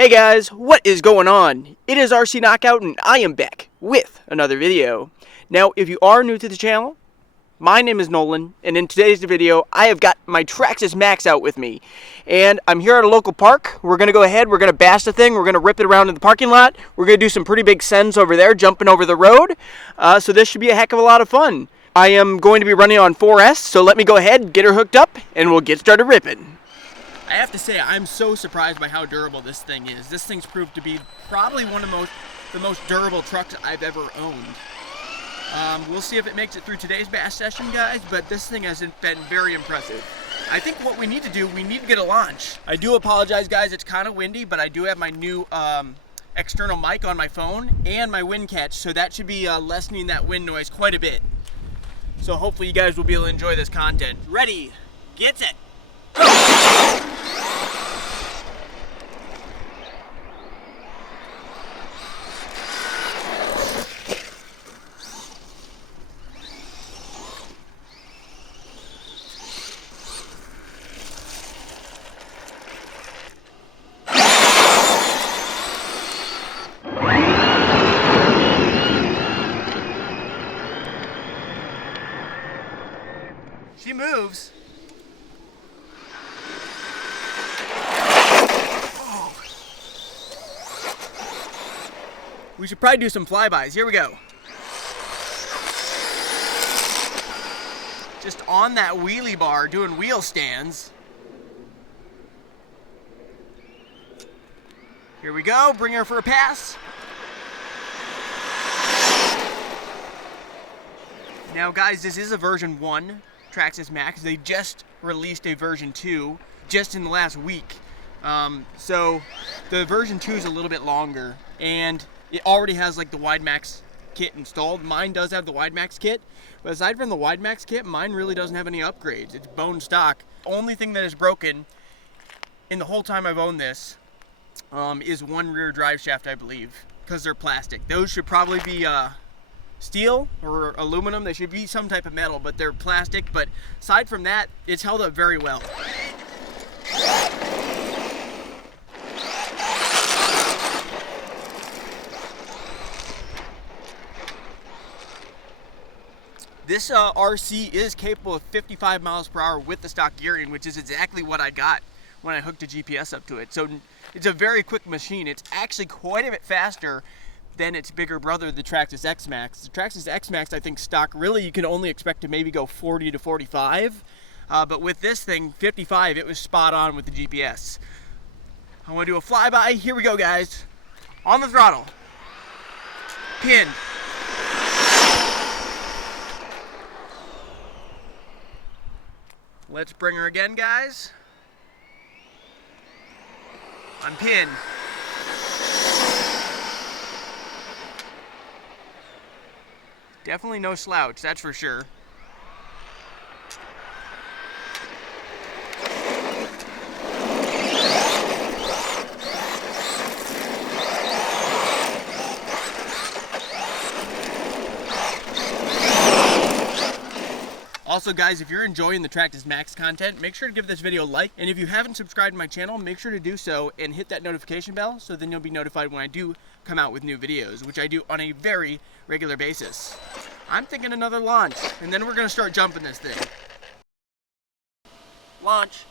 Hey guys, what is going on? It is RC Knockout and I am back with another video. Now, if you are new to the channel, my name is Nolan, and in today's video, I have got my Traxxas Maxx out with me. And I'm here at a local park. We're going to go ahead, we're going to bash the thing, we're going to rip it around in the parking lot. We're going to do some pretty big sends over there, jumping over the road. So this should be a heck of a lot of fun. I am going to be running on 4S, so let me go ahead, get her hooked up, and we'll get started ripping. I have to say, I'm so surprised by how durable this thing is. This thing's proved to be probably one of the most durable trucks I've ever owned. We'll see if it makes it through today's bash session, guys, but this thing has been very impressive. I think what we need to do, we need to get a launch. I do apologize, guys, it's kind of windy, but I do have my new external mic on my phone and my wind catch, so that should be lessening that wind noise quite a bit. So hopefully you guys will be able to enjoy this content. Ready, get set. She moves. Oh. We should probably do some flybys. Here we go. Just on that wheelie bar doing wheel stands. Here we go. Bring her for a pass. Now guys, this is a version 1 Traxxas Maxx. They just released a version 2 just in the last week. So the version 2 is a little bit longer and it already has like the WideMaxx kit installed. Mine does have the WideMaxx kit, but aside from the WideMaxx kit, mine really doesn't have any upgrades. It's bone stock. Only thing that is broken in the whole time I've owned this is one rear drive shaft, I believe, because they're plastic. Those should probably be steel or aluminum. They should be some type of metal, but they're plastic. But aside from that, it's held up very well. This RC is capable of 55 miles per hour with the stock gearing, which is exactly what I got when I hooked a GPS up to it. So it's a very quick machine. It's actually quite a bit faster than its bigger brother, the Traxxas X Maxx. The Traxxas X Maxx, I think stock, really you can only expect to maybe go 40 to 45. But with this thing, 55, it was spot on with the GPS. I want to do a flyby. Here we go, guys. On the throttle. Pin. Let's bring her again, guys. On pin. Definitely no slouch, that's for sure. Also guys, if you're enjoying the Traxxas Maxx content, make sure to give this video a like, and if you haven't subscribed to my channel, make sure to do so and hit that notification bell so then you'll be notified when I do come out with new videos, which I do on a very regular basis. I'm thinking another launch, and then we're gonna start jumping this thing. Launch.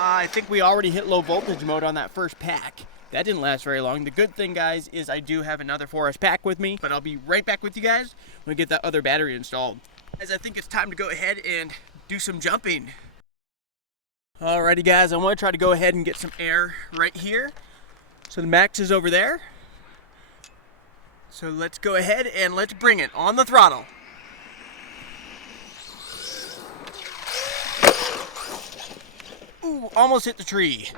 I think we already hit low voltage mode on that first pack. That didn't last very long. The good thing, guys, is I do have another 4S pack with me, but I'll be right back with you guys when I get that other battery installed. As I think it's time to go ahead and do some jumping. Alrighty, guys, I want to try to go ahead and get some air right here. So the Max is over there. So let's go ahead and let's bring it on the throttle. Ooh, almost hit the tree.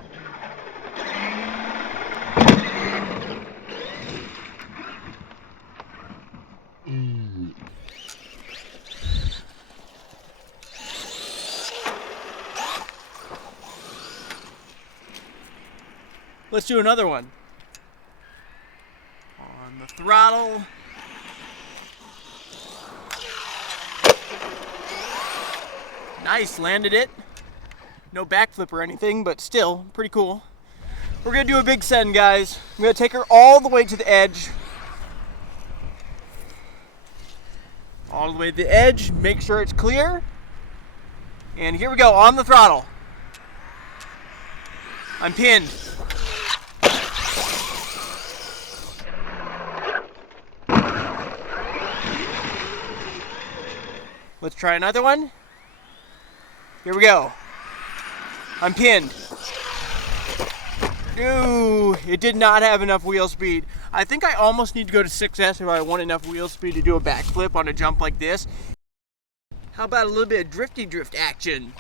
Let's do another one. On the throttle. Nice, landed it. No backflip or anything, but still pretty cool. We're gonna do a big send, guys. I'm gonna take her all the way to the edge. All the way to the edge, make sure it's clear. And here we go, on the throttle. I'm pinned. Let's try another one. Here we go. I'm pinned. Ooh, it did not have enough wheel speed. I think I almost need to go to 6S if I want enough wheel speed to do a backflip on a jump like this. How about a little bit of drifty drift action?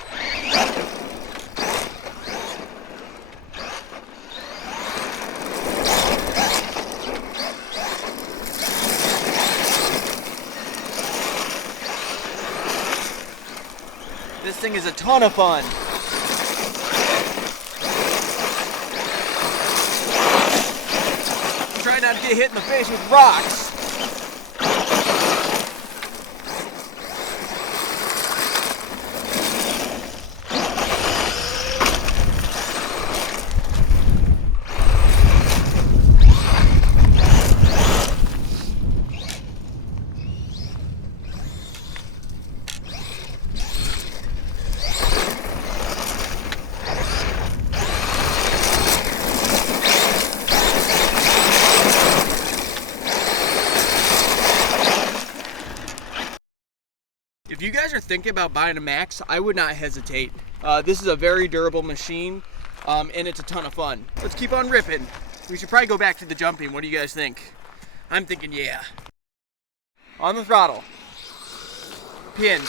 This thing is a ton of fun. Try not to get hit in the face with rocks. If you guys are thinking about buying a Maxx, I would not hesitate. This is a very durable machine, and it's a ton of fun. Let's keep on ripping. We should probably go back to the jumping. What do you guys think? I'm thinking yeah. On the throttle. Pin.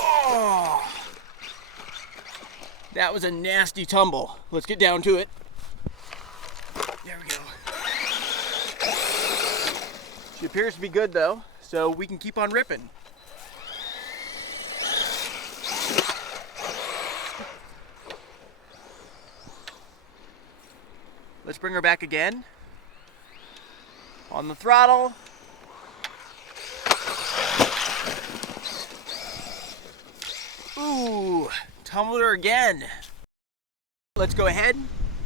Oh! That was a nasty tumble. Let's get down to it. There we go. She appears to be good though, so we can keep on ripping. Let's bring her back again. On the throttle. Ooh, tumbled her again. Let's go ahead,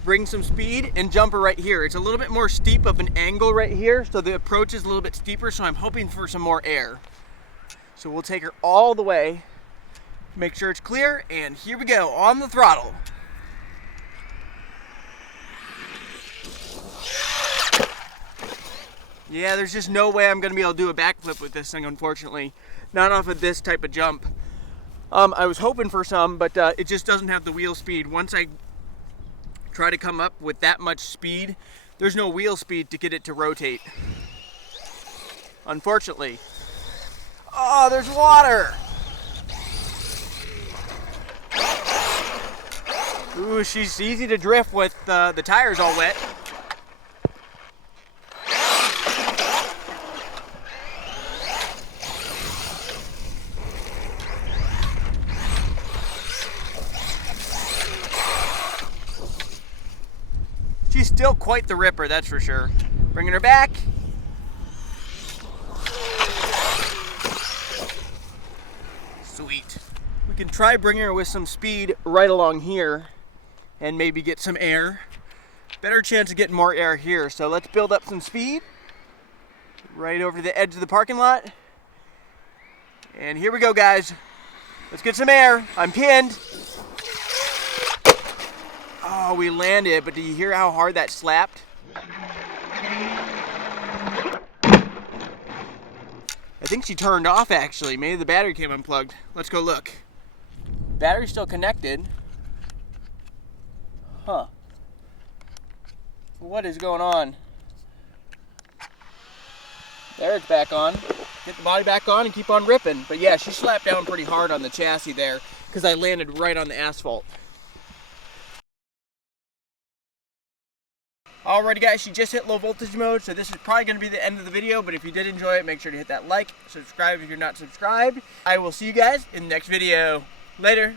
bring some speed, and jump her right here. It's a little bit more steep of an angle right here, so the approach is a little bit steeper, so I'm hoping for some more air. So we'll take her all the way, make sure it's clear, and here we go, on the throttle. Yeah, there's just no way I'm going to be able to do a backflip with this thing, unfortunately. Not off of this type of jump. I was hoping for some, but it just doesn't have the wheel speed. Once I try to come up with that much speed, there's no wheel speed to get it to rotate. Unfortunately. Oh, there's water! Ooh, she's easy to drift with the tires all wet. She's still quite the ripper, that's for sure. Bringing her back. Sweet. We can try bringing her with some speed right along here and maybe get some air. Better chance of getting more air here. So let's build up some speed. Right over to the edge of the parking lot. And here we go, guys. Let's get some air. I'm pinned. Oh, we landed, but do you hear how hard that slapped? I think she turned off actually. Maybe the battery came unplugged. Let's go look. Battery's still connected. Huh. What is going on? There, it's back on. Get the body back on and keep on ripping. But yeah, she slapped down pretty hard on the chassis there because I landed right on the asphalt. Alrighty guys, she just hit low voltage mode, so this is probably going to be the end of the video, but if you did enjoy it, make sure to hit that like, subscribe if you're not subscribed. I will see you guys in the next video. Later.